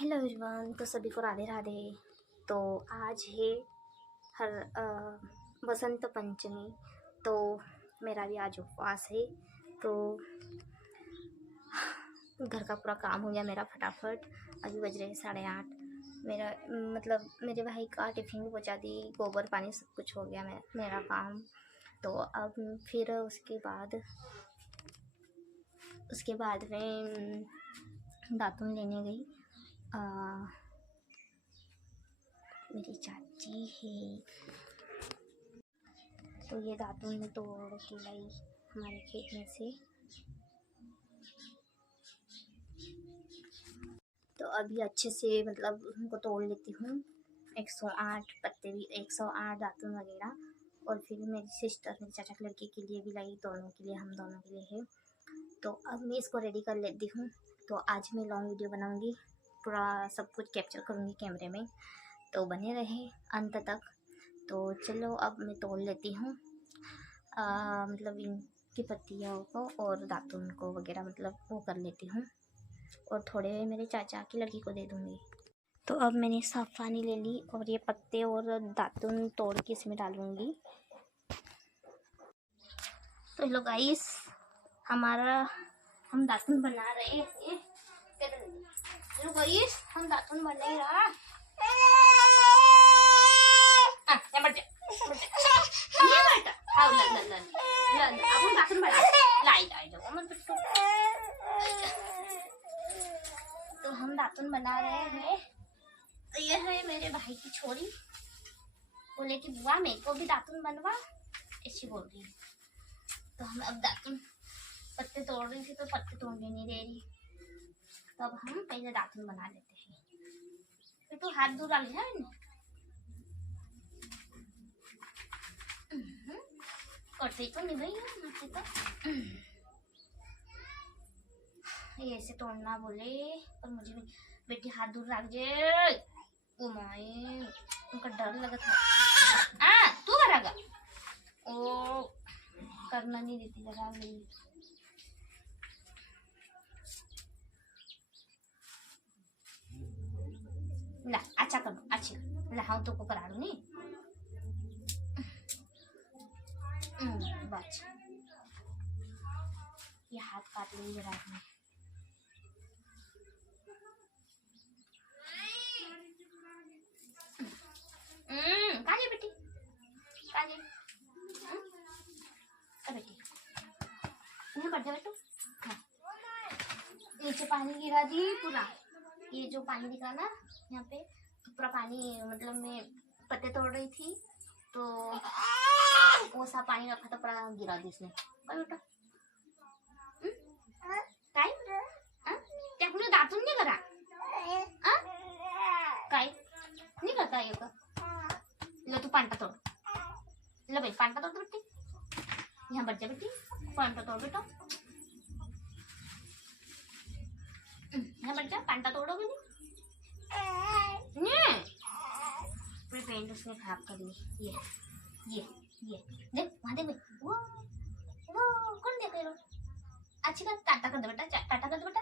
Hello everyone, तो सभी को राधे राधे। तो आज है हर बसंत पंचमी। तो मेरा भी आज उपवास है। तो घर का पूरा काम हो गया मेरा फटाफट। अभी बज रहे हैं 8:30। मेरा मतलब मेरे भाई का टिफ़िन भी पहुँचा दी, गोबर पानी सब कुछ हो गया मेरा काम। तो अब फिर उसके बाद में दातुन लेने गई। मेरी चाची है, तो ये दातुन तोड़ के लाई हमारे खेत में से। तो अभी अच्छे से मतलब उनको तोड़ लेती हूँ। 108 पत्ते भी, 108 दातुन वगैरह। और फिर मेरी सिस्टर, मेरी चाचा की लड़की के लिए भी लाई, दोनों के लिए, हम दोनों के लिए है। तो अब मैं इसको रेडी कर लेती हूँ। तो आज मैं लॉन्ग वीडियो बनाऊँगी, पूरा सब कुछ कैप्चर करूँगी कैमरे में। तो बने रहे अंत तक। तो चलो अब मैं तोड़ लेती हूँ, मतलब इनकी पत्तियों को और दातुन को वगैरह, मतलब वो कर लेती हूँ। और थोड़े मेरे चाचा की लड़की को दे दूँगी। तो अब मैंने साफ पानी ले ली और ये पत्ते और दातुन तोड़ के इसमें डालूँगी। तो लो गाइस, हम दातुन बना रहे हैं। लो गाइस, हम दातुन बना रहा। तो हम दातुन बना रहे हैं। तो ये है मेरे भाई की छोरी, बोले कि बुआ मेरे को भी दातुन बनवा, ऐसी बोल रही है। तो हम अब दातुन पत्ते तोड़ रही थी, तो पत्ते तोड़ने नहीं दे रही। तो अब हम पहले दातुन बना लेते हैं। फिर तो हाथ दूर डाल है करते तो नहीं भाई, तो ये ऐसे तोड़ना बोले, पर मुझे भी बेटी हाथ दूर रख जे। ओ माय, उनका डर लगा था। तू करेगा? ओ करना नहीं देती जरा मेरी। ला अच्छा करो, अच्छी ला, हाँ तो को करा दूँ नहीं। बस ये हाथ काट लेंगे रात में। काजे बेटी, काजे बेटी, इन्हें बढ़ जा बेटू। नीचे पानी गिरा दी पूरा। ये जो पानी दिखा ना यहाँ पे, तो पूरा पानी, मतलब मैं पत्ते तोड़ रही थी तो वो सा पानी रखा था, पूरा गिरा दी इसने। बेटा क्या कुछ दातुन नहीं करा? काय नहीं करता ये का? लो तू पांटा तोड़, लो भाई पांटा तोड़ बेटी, यहाँ बढ़ जा बेटी, पांटा तोड़ बेटा, यहाँ बढ़ जा, पांटा तोड़ोगे नहीं। पूरी पेंट उसने खराब कर दी। ये देख वहाँ देख, वो कौन देख रहे हो? अच्छी कर, टाटा कर दे बेटा, टाटा कर दे बेटा,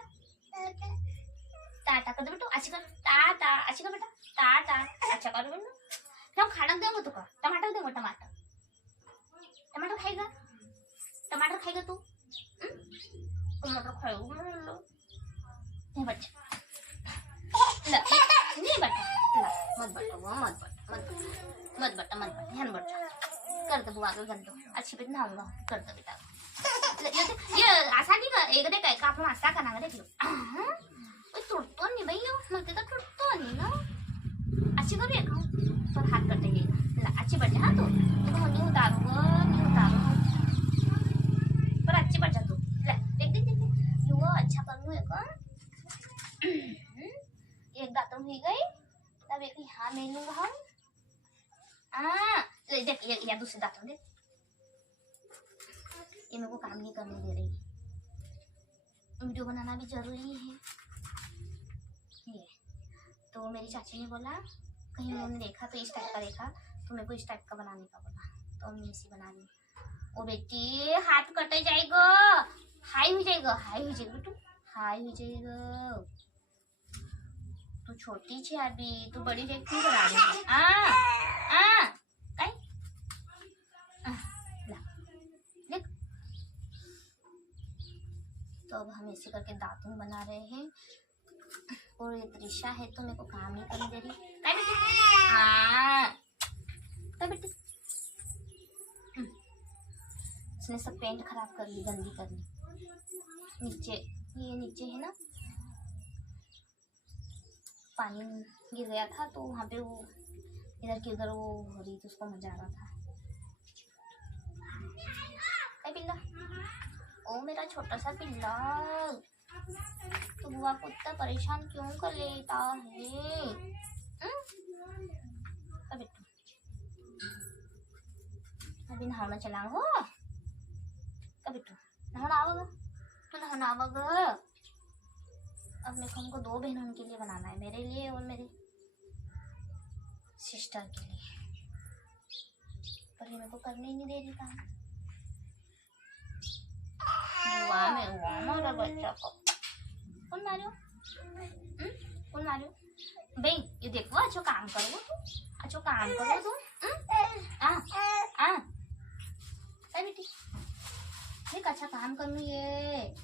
टाटा कर दे बेटा, अच्छी कर, टाटा, अच्छी कर बेटा, टाटा, अच्छा कर बेटा। हम खाना देंगे तो का टमाटर देंगे, टमाटर खाएगा, टमाटर खाएगा तू? टमाटर खाएगा नहीं बच्चा, नहीं बच्चा, मत बटा, ध्यान बटा, कर दो बुआ कर दो, अच्छी बेटा नहाऊंगा, कर दो बेटा। ये आसानी का एक देख का आपण असा करना देख लो। तुड़तो नहीं भाई, मग तो तुड़तो नहीं ना। अच्छी करूँ एक पर हाथ कटे ये अच्छी बच्चा। हाँ तो नहीं उतारूंगा, पर अच्छी बच्चा तू देख वो अच्छा करूँ एक दातुन हुई गई, तब एक यहाँ ले लूंगा हम। देख ये दूसरे दातुन देख, ये मेरे को काम नहीं करने दे रही। वीडियो बनाना भी जरूरी है। ये तो मेरी चाची ने बोला, कहीं उन्होंने देखा तो इस टाइप का देखा, तो मेरे को इस टाइप का बनाने का बोला, तो मैं इसी बना ली। ओ बेटी हाथ कटे जाएगा, हाई हो जाएगा, बेटू हाई हो जाएगा। तो छोटी छे अभी, तू बड़ी देख क्यों करा रही है? काय ला देख। तो अब हम ऐसे करके दातुन बना रहे हैं और ये त्रिशा है तो मेरे को काम नहीं करने दे रही। काय बेटी इसने सब पेंट खराब कर ली, गंदी कर ली। नीचे ये नीचे है ना पानी गिर गया था तो वहाँ पे वो इधर की उधर वो हो रही थी, उसको मजा आ रहा था। काय पिल्ला, ओ मेरा छोटा सा पिल्ला, तो बुआ को इतना परेशान क्यों कर लेता है? अभी नहाना चला हो कभी तो नहाना आवागा, तो नहाना आवागा। अब मेरे को हमको 2 बहनों के लिए बनाना है, मेरे लिए और मेरे सिस्टर के लिए, पर ये मेरे को करने ही नहीं दे रही काम। बुआ में हुआ मारा बच्चा को, कौन मारो? कौन मारो? भाई ये देखो, अच्छो काम करो तू, अच्छो काम करो तू। बेटी देख, अच्छा काम करूँ, ये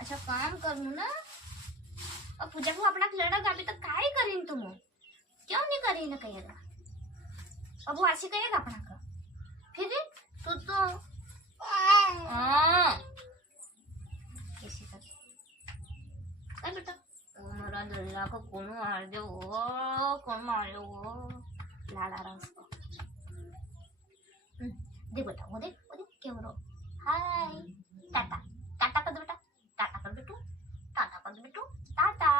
अच्छा काम करूँ ना। अब पूजा को अपना लड़क अभी तक काय करीन तुम, क्यों नहीं करी ना कहेगा? अब वो ऐसे कहेगा अपना का, फिर तू तो कैसे कर बेटा? मेरा दल्ला को कौन मार दे, वो कौन मारे, वो लाला रहा उसको। देख बेटा, वो देख क्या बोलो, हाय टाटा, टाटा कर दो बेटा, टाटा कर बेटू, टाटा कर दो बेटू, टाटा।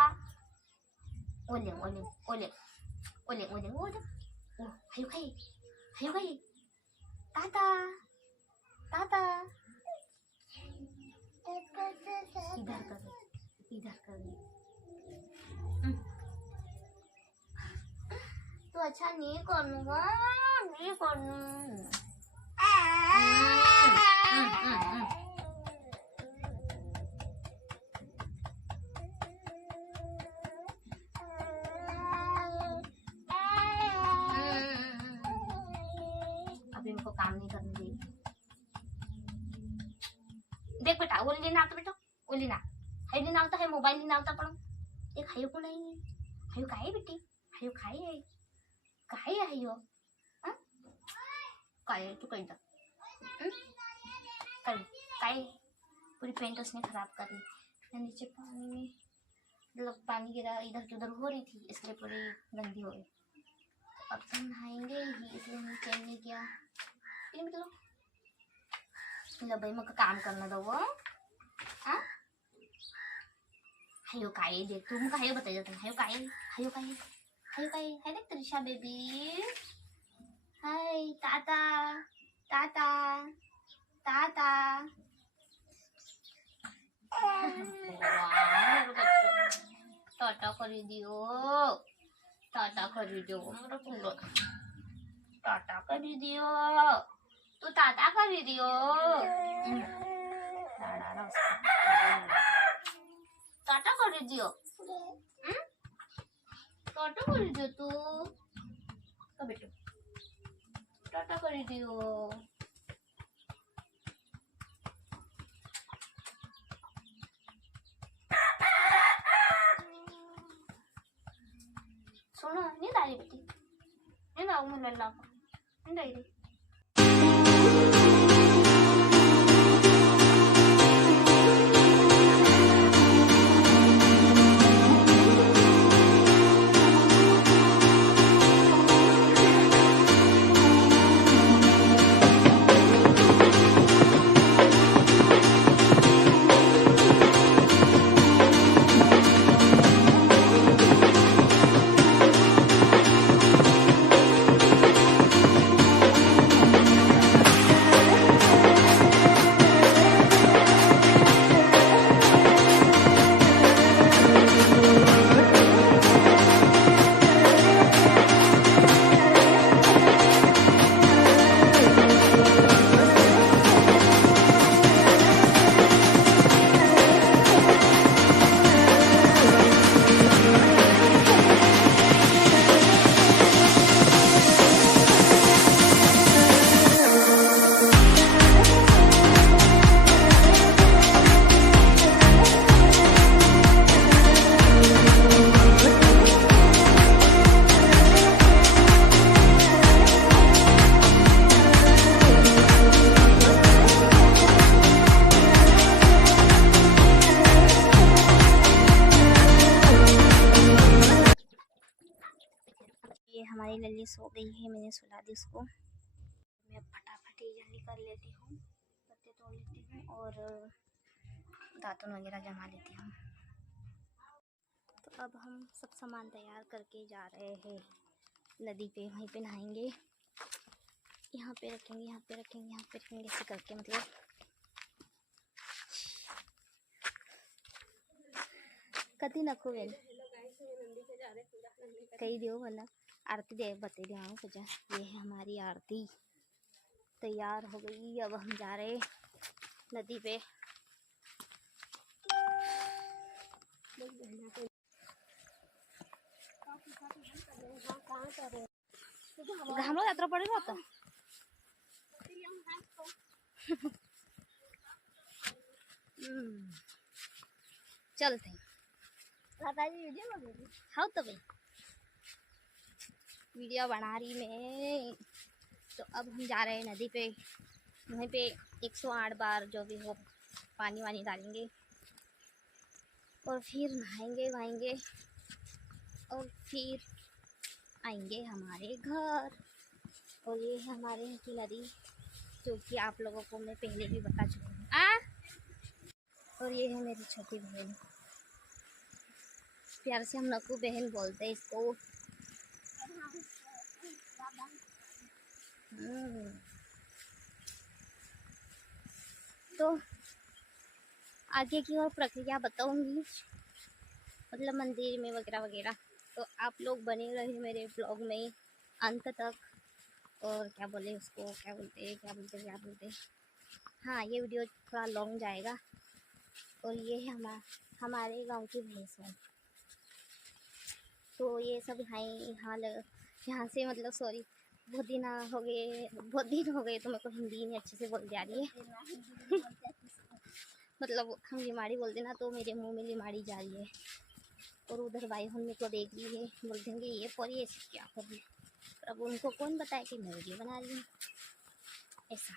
ओले ओले ओले ओले ओले ओले, ओ हायो खाई, टाटा टाटा। इधर कर तो अच्छा नहीं करूँगा, नहीं करूँ। अभी इनको काम नहीं करने देगी। देख बेटा, ओली ना तो बेटा, ओली ना हाई ना है, मोबाइल ना पण एक हायो को नहीं है, हायो काय बेटी, हायो काय है, काय है हायो, काय तू कहीं काय पूरी पेंट उसने खराब कर ली। नीचे पानी में मतलब पानी गिरा, इधर की उधर हो रही थी, इसलिए पूरी गंदी हो गई। अब तो नहाएंगे ही, इसलिए हमने चेंज नहीं किया। मतलब भाई मेरे को काम करना दो वो। हायो काय देख, तुम हायो बता जाता, हायो काय है देख त्रिशा बेबी, हाय टाटा टाटा टाटा। टाटा कर दियो, टाटा कर दियो मेरा पुल्लो, टाटा कर दियो, तू टाटा कर दियो। टाटा कर दियो, टाटा कर दियो तू बेटो, टाटा कर दियो। सुनो नींद आ रही बेटी, नींद आओ मुझे लल्ला को, नींद आ रही। ये हमारी लल्ली सो गई है, मैंने सुला दी उसको। मैं अब फटाफट ये जल्दी कर लेती हूँ, पत्ते तोड़ लेती हूँ और दातुन वगैरह जमा लेती हूँ। तो अब हम सब सामान तैयार करके जा रहे हैं नदी पे, वहीं पे नहाएंगे। यहाँ पे रखेंगे, यहाँ पे रखेंगे, यहाँ पे रखेंगे, ऐसे करके मतलब कति नखो बेन कही दियो वरना आरती दे बते दिया पूजा। ये है हमारी आरती तैयार हो गई। अब हम जा रहे नदी पे। घामला यात्रा पड़ेगा आता चलते हाँ तो भाई वीडियो बना रही मैं। तो अब हम जा रहे हैं नदी पे, वहीं पे 108 बार जो भी हो पानी वानी डालेंगे और फिर नहाएंगे वहाएंगे और फिर आएंगे हमारे घर। और ये है हमारे यहाँ की नदी जो कि आप लोगों को मैं पहले भी बता चुकी हूँ। और ये है मेरी छोटी बहन, प्यार से हम नकू बहन बोलते हैं इसको। तो आगे की और प्रक्रिया बताऊंगी, मतलब मंदिर में वगैरह वगैरह। तो आप लोग बने रहे मेरे ब्लॉग में अंत तक। और क्या बोले उसको, क्या बोलते हाँ, ये वीडियो थोड़ा लॉन्ग जाएगा। और ये है हमारे गांव की भैंस है। तो ये सब यहाँ से मतलब सॉरी बहुत दिन हो गए तो मेरे को हिंदी नहीं अच्छे से बोल जा रही है मतलब हम लिमाड़ी बोलते ना, तो मेरे मुंह में लिमाड़ी जा रही है। और उधर भाई हम मेरे को देख ली है, बोल देंगे ये परी ऐसे क्या कर रही है। अब उनको कौन बताए कि मैं वीडियो बना रही हूँ ऐसा।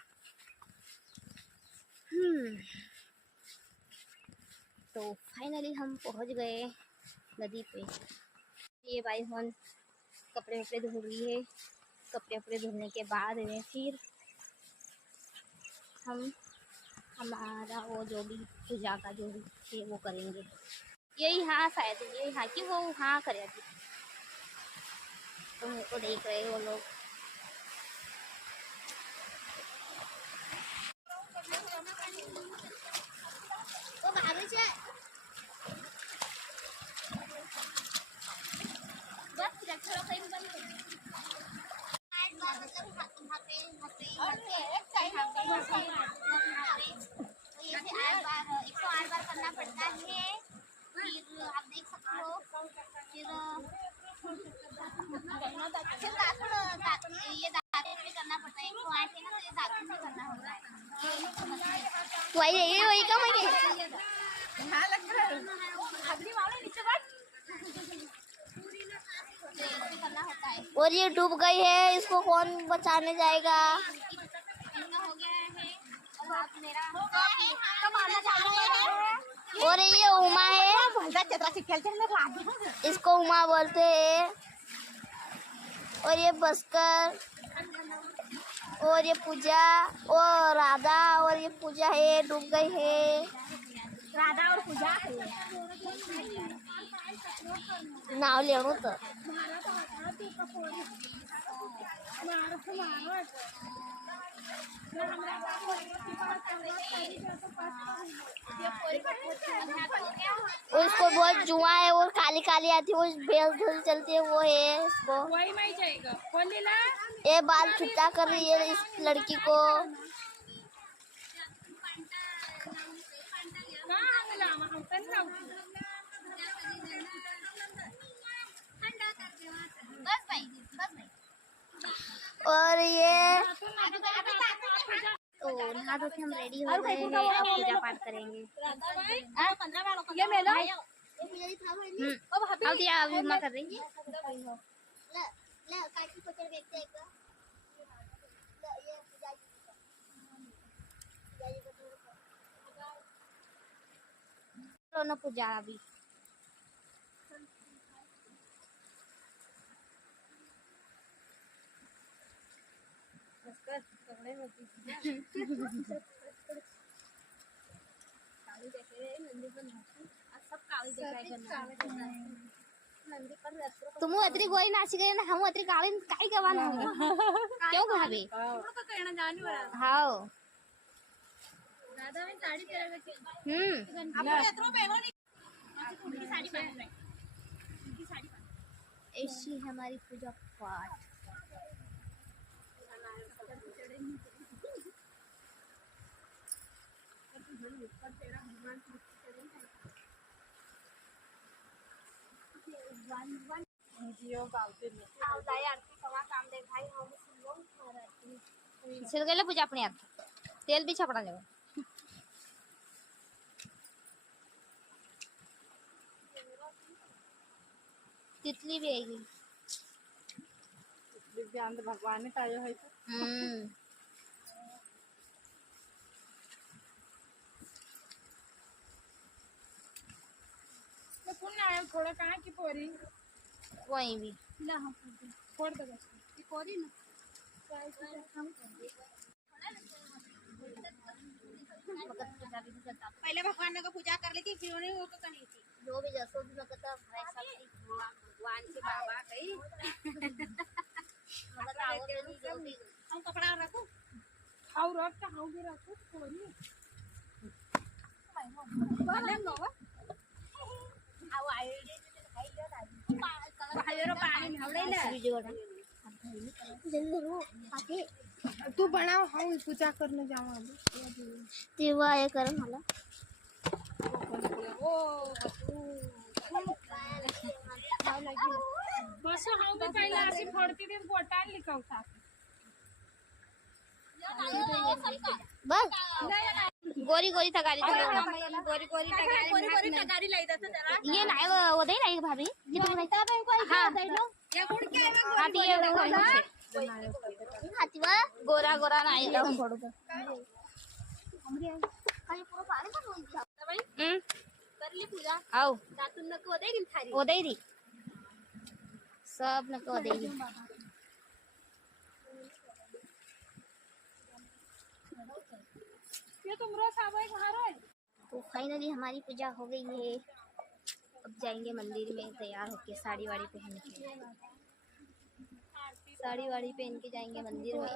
तो फाइनली हम पहुँच गए नदी पे। ये भाई हम कपड़े वपड़े धो रही है। कपड़े वपड़े धोने के बाद में फिर हम हमारा वो जो भी पूजा का जो भी है वो करेंगे। यही हाँ शायद यही हाँ कि वो हाँ करेगी। तो मेरे को देख रहे वो लोग। करना पड़ता है। फिर आप देख सकते हो। फिर ये दातुन भी करना पड़ता है। 108 है ना, तो ये दातुन भी करना होता है। वही का करना होता है। और ये डूब गई है, इसको कौन बचाने जाएगा। हो गया है और मेरा और ये उमा है, इसको उमा बोलते हैं। और ये बस्कर और ये पूजा और राधा और ये पूजा है, डूब गई है राधा और पूजा है। नाव लेणू तो उसको बहुत जुआ है और काली काली आती है, वो बेल धुल चलती है, वो है इसको। ये बाल छुट्टा कर रही है इस लड़की को। और ये तो नहा धो के हम रेडी हो गए हैं, अब पूजा पाठ करेंगे। अब दिया अभी उमा कर रही ना पूजा अभी। तुम अतरी गोरी नाची गए ना, हम अतरी काली काई गवाना होगा क्यों भाभी? हाँ दादा में साड़ी तेरा ऐसी हमारी पूजा पाठ। छिल गए पूजा अपने आप तेल भी छपड़ा जाओ। तितली भी आएगी। भगवान ने ताजा है थोड़ा कहाँ की पोरी वहीं भी ना हम छोड़ दो बस ये पोरी ना पहले भगवान ने को पूजा कर ली थी फिर उन्हें वो करनी थी जो भी जसो भी लगता भगवान के बाबा कहीं हम कपड़ा रखो खाओ रख का हाउ भी रखो पोरी भले लो आओ आईडी पानी तू बनाओ हम पूजा करने जाऊँ तेवा ये कर मला बस हम भी पहले ऐसे फोड़ती थी बोटाल लिखा था बस गोरी गोरी तगारी गोरी गोरी तगारी लाई देता जरा ये नाही वो दे नाही भाभी ये तो नहीं तब कोई हां दे लो ये गुड़ के हां ये हाथीवा गोरा गोरा नाही लो फोड़ो तो हमरे काही पूरा पानी पर होई जा भाई कर ली पूजा आओ दातुन नको देगी थारी ओ दे दी सब नको देगी ये तुमरा साबाई घर है। तो फाइनली हमारी पूजा हो गई है। अब जाएंगे मंदिर में तैयार होके साड़ी वाड़ी पहन के जाएंगे मंदिर में।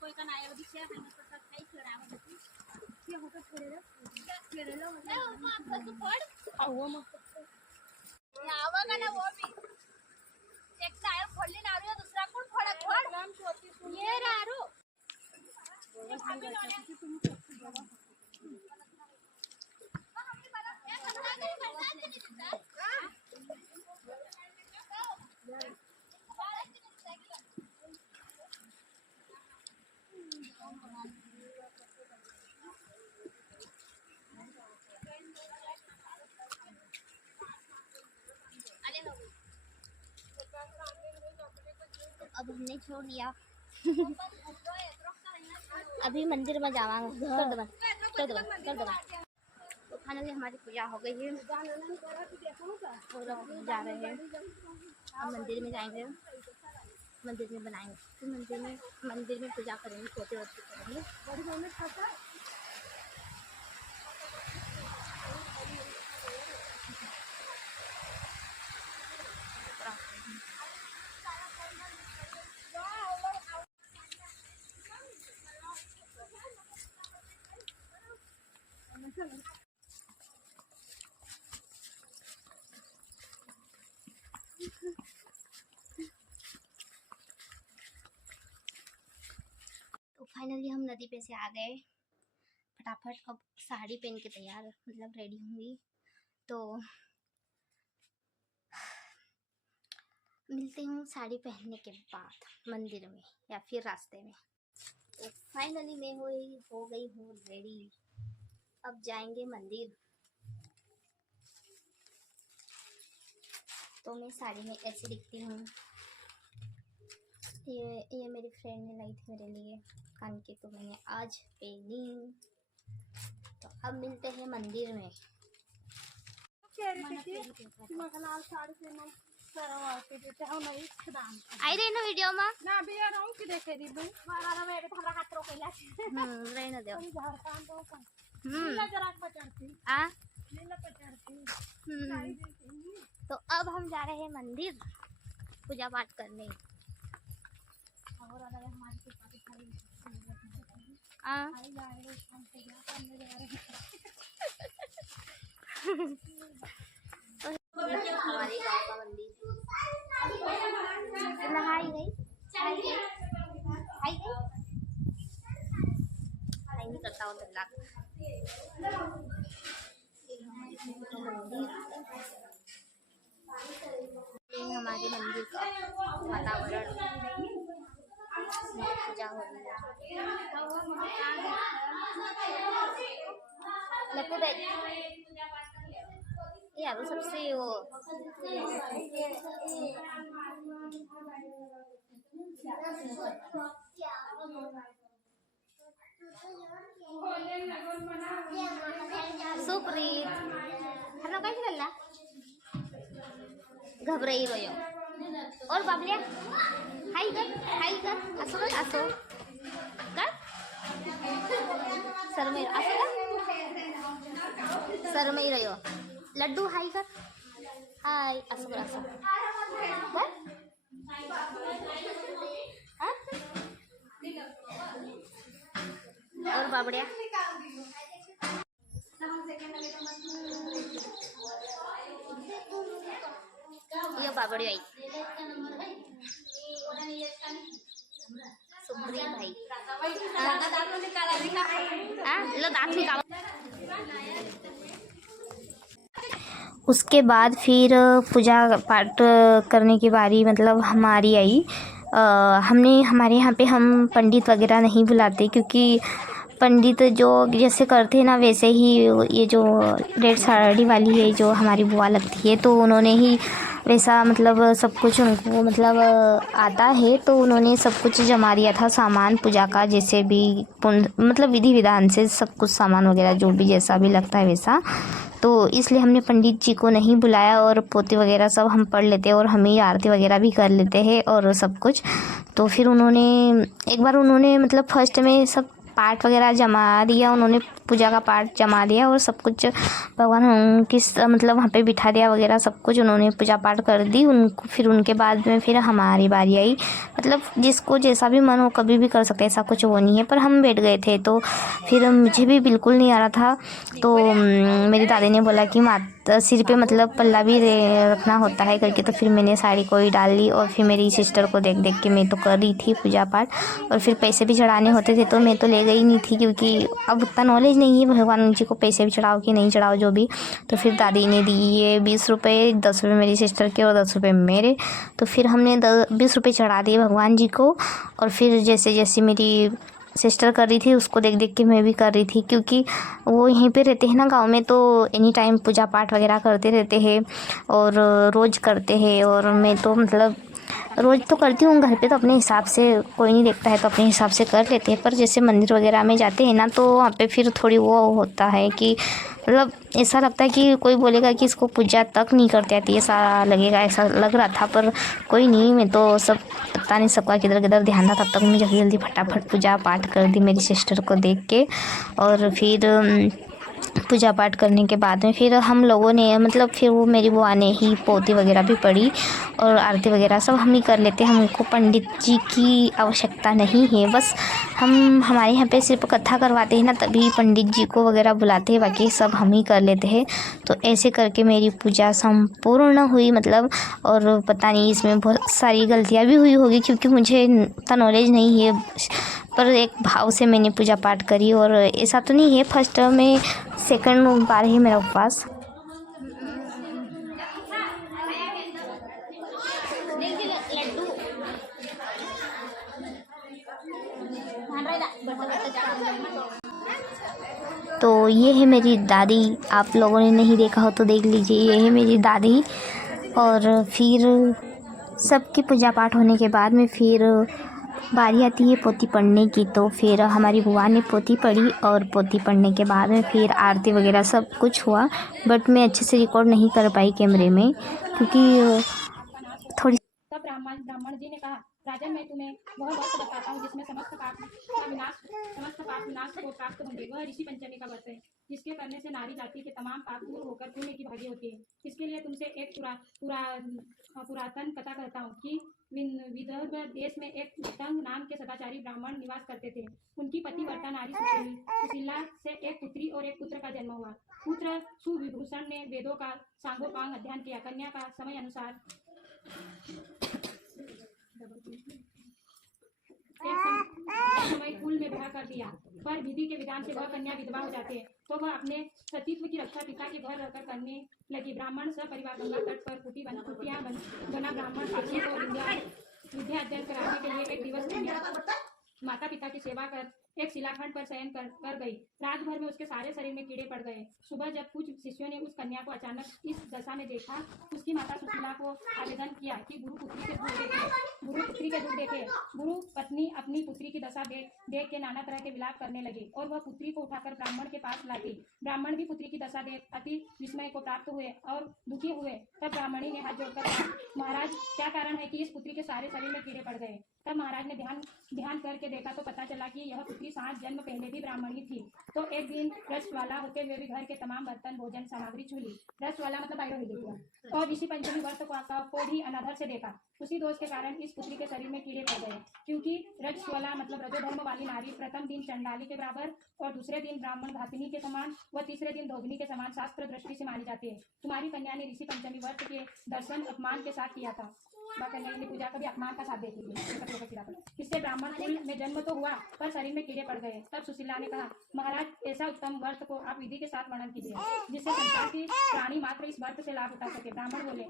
कोई का नाय अभी शेयर करने पर खाई छड़ा होती ये होकर छेड़े लो मतलब तो पड़ आओ मत आवागा ना वो भी एक टायर खोलने ना रही दूसरा कौन फोड़ा फोड़ ये रारो ये भाभी लोने तुम हमने बड़ा क्या करना है बरसात नहीं देता अब हमने छोड़ दिया अभी मंदिर में जावांगे कर दो तो फाइनली हमारी पूजा हो गई है और जा रहे हैं अब मंदिर में जाएंगे मंदिर में बनाएंगे तो मंदिर में पूजा करेंगे छोटे बच्चे करेंगे तो फाइनली हम नदी पे से आ गए फटाफट। अब साड़ी पहन के तैयार मतलब रेडी होंगी तो मिलते हूँ साड़ी पहनने के बाद मंदिर में या फिर रास्ते में। तो फाइनली मैं हो गई हूँ रेडी। अब जाएंगे मंदिर। तो मैं साड़ी में ऐसी दिखती हूँ। ये मेरी फ्रेंड ने लाई थी मेरे लिए कान की, तो मैंने आज पहनी। तो अब मिलते हैं मंदिर में। आई रही ना वीडियो में रहने दो। तो अब हम जा रहे हैं मंदिर पूजा पाठ करने। हमारे गाँव का मंदिर नहाई गई नहीं करता हूँ हमारे मंदिर का वातावरण पूजा हो रही है। यार सबसे वो सुप्रीत हर काय झाला घबराई रोयो और बाबल्या हाय कर असो कर सरमई रयो लड्डू हाय कर हाय असो और बाबड्या ये बाबड़ी आई सुप्रीत भाई उसके बाद फिर पूजा पाठ करने की बारी मतलब हमारी आई। हमारे यहाँ पे हम पंडित वगैरह नहीं बुलाते, क्योंकि पंडित जो जैसे करते हैं ना वैसे ही ये जो रेड साड़ी वाली है जो हमारी बुआ लगती है, तो उन्होंने ही वैसा मतलब सब कुछ उनको मतलब आता है, तो उन्होंने सब कुछ जमा दिया था सामान पूजा का, जैसे भी मतलब विधि विधान से सब कुछ सामान वगैरह जो भी जैसा भी लगता है वैसा। तो इसलिए हमने पंडित जी को नहीं बुलाया और पोते वगैरह सब हम पढ़ लेते हैं और हम ही आरती वगैरह भी कर लेते हैं और सब कुछ। तो फिर उन्होंने एक बार उन्होंने मतलब फर्स्ट में सब पाठ वगैरह जमा दिया, उन्होंने पूजा का पाठ जमा दिया और सब कुछ भगवान की मतलब वहाँ पे बिठा दिया वगैरह सब कुछ उन्होंने पूजा पाठ कर दी उनको। फिर उनके बाद में फिर हमारी बारी आई, मतलब जिसको जैसा भी मन हो कभी भी कर सकते, ऐसा कुछ वो नहीं है। पर हम बैठ गए थे तो फिर मुझे भी बिल्कुल नहीं आ रहा था, तो मेरी दादी ने बोला कि सिर पे मतलब पल्ला भी रखना होता है करके, तो फिर मैंने साड़ी को ही डाल ली। और फिर मेरी सिस्टर को देख देख के मैं तो कर रही थी पूजा पाठ, और फिर पैसे भी चढ़ाने होते थे तो मैं तो ले गई नहीं थी, क्योंकि अब उतना नॉलेज नहीं है भगवान जी को पैसे भी चढ़ाओ कि नहीं चढ़ाओ जो भी। तो फिर दादी ने दिए 20 रुपये, 10 रुपये मेरी सिस्टर के और 10 रुपये मेरे। तो फिर हमने 20 रुपये चढ़ा दिए भगवान जी को। और फिर जैसे जैसे मेरी सिस्टर कर रही थी उसको देख देख के मैं भी कर रही थी, क्योंकि वो यहीं पे रहते हैं ना गांव में, तो एनी टाइम पूजा पाठ वगैरह करते रहते हैं और रोज़ करते हैं। और मैं तो मतलब रोज़ तो करती हूँ घर पे, तो अपने हिसाब से कोई नहीं देखता है तो अपने हिसाब से कर लेते हैं। पर जैसे मंदिर वगैरह में जाते हैं ना तो वहाँ पे फिर थोड़ी वो होता है कि मतलब ऐसा लगता है कि कोई बोलेगा कि इसको पूजा तक नहीं करते आती, ऐसा लगेगा, ऐसा लग रहा था। पर कोई नहीं, मैं तो सब पता नहीं सबका किधर किधर ध्यान था, तब तक मैं जल्दी जल्दी फटाफट पूजा पाठ कर दी मेरी सिस्टर को देख के। और फिर पूजा पाठ करने के बाद में फिर हम लोगों ने मतलब फिर वो मेरी बुआ ने ही पोती वगैरह भी पढ़ी और आरती वगैरह सब हम ही कर लेते हैं। हमको पंडित जी की आवश्यकता नहीं है, बस हम हमारे यहाँ पे सिर्फ कथा करवाते हैं ना तभी पंडित जी को वगैरह बुलाते हैं, बाकी सब हम ही कर लेते हैं। तो ऐसे करके मेरी पूजा संपूर्ण हुई मतलब। और पता नहीं इसमें बहुत सारी गलतियाँ भी हुई होगी, क्योंकि मुझे इतना नॉलेज नहीं है, पर एक भाव से मैंने पूजा पाठ करी। और ऐसा तो नहीं है फर्स्ट में, सेकंड बार ही मेरा उपवास। तो ये है मेरी दादी, आप लोगों ने नहीं देखा हो तो देख लीजिए, ये है मेरी दादी। और फिर सबकी पूजा पाठ होने के बाद में फिर बारी आती है पोथी पढ़ने की। तो फिर हमारी बुआ ने पोथी पढ़ी और पोथी पढ़ने के बाद में फिर आरती वगैरह सब कुछ हुआ, बट मैं अच्छे से रिकॉर्ड नहीं कर पाई कैमरे में क्योंकि थोड़ी। तब ब्राह्मण जी ने कहा, राजन, मैं तुम्हें वह वक्त बताता हूँ जिसमें समस्त पाप विनाश को प्राप्त होंगे। वह ऋषि पंचमी का व्रत है, जिसके करने से नारी जाति के तमाम पाप दूर होकर पुण्य की भागी होती है। इसके लिए तुमसे एक पुरातन कथा कहता हूँ कि विदर्भ देश में एक तंग नाम के सदाचारी ब्राह्मण निवास करते थे। उनकी पतिव्रता नारी सुशीला से एक पुत्री और एक पुत्र का जन्म हुआ। पुत्र सुविभूषण ने वेदों का सांगोपांग अध्ययन किया। कन्या का समय अनुसार समय कुल में ब्याह कर दिया, पर विधि के विधान से वह कन्या विधवा हो जाती है। तो वह अपने सतीत्व की रक्षा पिता के घर रहकर करने लगी। ब्राह्मण सपरिवार गंगा तट पर कुटिया बना ब्राह्मण पाठियों को विद्या अध्ययन कराने के लिए एक दिवस माता पिता की सेवा कर एक शिलाखंड पर शयन कर गई। रात भर में उसके सारे शरीर में कीड़े पड़ गए। सुबह जब कुछ शिष्यों ने उस कन्या को अचानक इस दशा में देखा, उसकी माता सुशीला को आवेदन किया कि गुरु पुत्री के दुख देखे। गुरु पत्नी अपनी पुत्री की दशा देख के नाना तरह के विलाप करने लगी और वह पुत्री को उठाकर ब्राह्मण के पास लाती। ब्राह्मण भी पुत्री की दशा देख अति विस्मय को प्राप्त हुए और दुखी हुए। तब ब्राह्मणी ने हाथ जोड़कर कहा, महाराज, क्या कारण है कि इस पुत्री के सारे शरीर में कीड़े पड़ गए? तब महाराज ने ध्यान करके देखा तो पता चला कि यह पुत्री 7 जन्म पहले भी ब्राह्मणी थी। तो एक दिन रसवाला होते हुए भी घर के तमाम बर्तन भोजन सामग्री छूली। रसवाला मतलब आयुर्वेदिक। और ऋषि पंचमी व्रत को भी अनादर से देखा। उसी दोष के कारण इस पुत्री के शरीर में कीड़े पड़ गए, क्योंकि रजस्वला मतलब रजोधर्म वाली नारी प्रथम दिन चंडाली के बराबर और दूसरे दिन ब्राह्मण घातिनी के समान व तीसरे दिन धोबनी के समान शास्त्र दृष्टि से मानी जाती है। तुम्हारी कन्या ने ऋषि पंचमी व्रत के दर्शन अपमान के साथ किया था। कन्या ने पूजा कभी अपमान का साथ देती थी। इससे ब्राह्मण कुल में जन्म तो हुआ, पर शरीर में कीड़े पड़ गए। तब सुशीला ने कहा, महाराज, ऐसा उत्तम व्रत को आप विधि के साथ वर्णन कीजिए, जिससे संसार की प्राणी मात्र इस व्रत से लाभ उठा सके। ब्राह्मण बोले,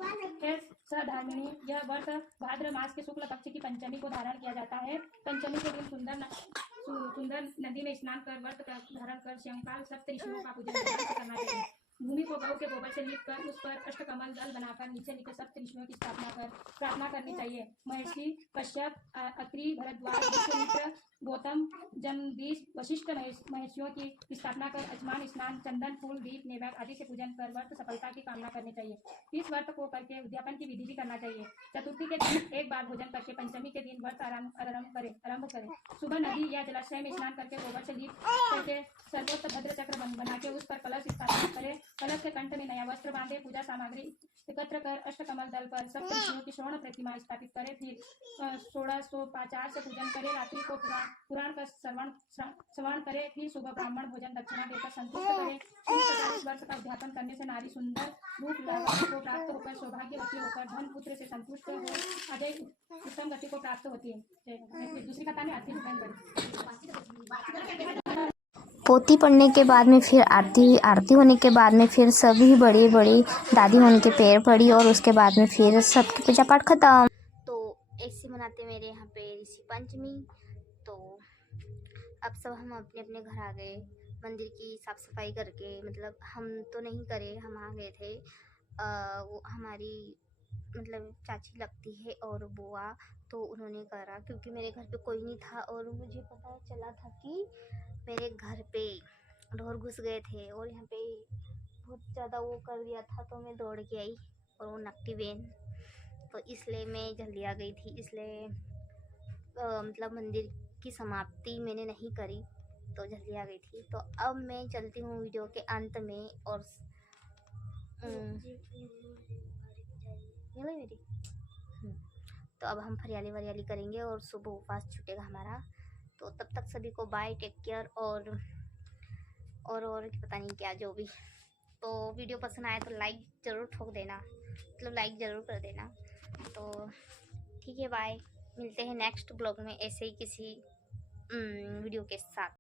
हे सधर्मिणी, यह व्रत भाद्र मास के शुक्ल पक्ष की पंचमी को धारण किया जाता है। पंचमी के दिन सुंदर नदी में स्नान कर व्रत का धारण कर श्यंकाल सप्त ऋषियों का पूजन करना चाहिए। भूमि को गौ के गोबर से लीप कर उस पर अष्टकमल दल बनाकर नीचे लिखे सप्त ऋषियों की प्रार्थना करनी चाहिए। महर्षि कश्यप, अत्रि, भरद्वाज, विश्वामित्र, गौतम, जमदीश, वशिष्ठ महर्षियों की स्थापना कर अजमान स्नान, चंदन, फूल, दीप, नैवेद्य आदि से पूजन कर व्रत सफलता की कामना करनी चाहिए। इस व्रत को करके उद्यापन की विधि भी करना चाहिए। चतुर्थी के दिन एक बार भोजन करके पंचमी के दिन व्रत आरंभ करें। सुबह नदी या जलाशय में स्नान करके गोबर से लीप करके सर्वोत्त भद्र चक्र बना के उस पर कलश स्थापना करें। कलश के कंठ में नया वस्त्र बांधे, पूजा सामग्री एकत्र कर अष्टकमल दल पर सप्त ऋषियों की स्वर्ण प्रतिमा स्थापित करें। फिर 1650 से पूजन करें। रात्रि को पुराण का श्रवण करें। फिर सुबह ब्राह्मण भोजन दक्षिणा देकर संतुष्ट करें। इस वर्ष का उद्यापन करने से नारी सुंदर रूप को प्राप्त होकर सौभाग्यवती होकर धन पुत्र से संतुष्ट हो अजय उत्तम गति को प्राप्त होती है। दूसरी कथा में आरती पोथी पढ़ने के बाद में फिर आरती होने के बाद में फिर सभी बड़ी बड़ी दादी उनके पैर पड़ी और उसके बाद में फिर सबकी पूजा पाठ खत्म। तो ऐसे मनाते मेरे यहाँ पे ऋषि पंचमी। तो अब सब हम अपने अपने घर आ गए मंदिर की साफ सफाई करके, मतलब हम तो नहीं करे, हम आ गए थे। वो हमारी मतलब चाची लगती है और बुआ, तो उन्होंने करा क्योंकि मेरे घर पे कोई नहीं था और मुझे पता चला था कि मेरे घर पे ढोर घुस गए थे और यहाँ पे बहुत ज़्यादा वो कर दिया था। तो मैं दौड़ के आई और वो नकटी बहन, तो इसलिए मैं जल्दी आ गई थी। इसलिए मतलब मंदिर की समाप्ति मैंने नहीं करी, तो जल्दी आ गई थी। तो अब मैं चलती हूँ वीडियो के अंत में और मेरी तो अब हम फरियाली वरियाली करेंगे और सुबह उपवास छूटेगा हमारा। तो तब तक सभी को बाय, टेक केयर और पता नहीं क्या जो भी। तो वीडियो पसंद आए तो लाइक ज़रूर ठोक देना, मतलब लाइक ज़रूर कर देना। तो ठीक है, बाय, मिलते हैं नेक्स्ट ब्लॉग में ऐसे ही किसी वीडियो के साथ।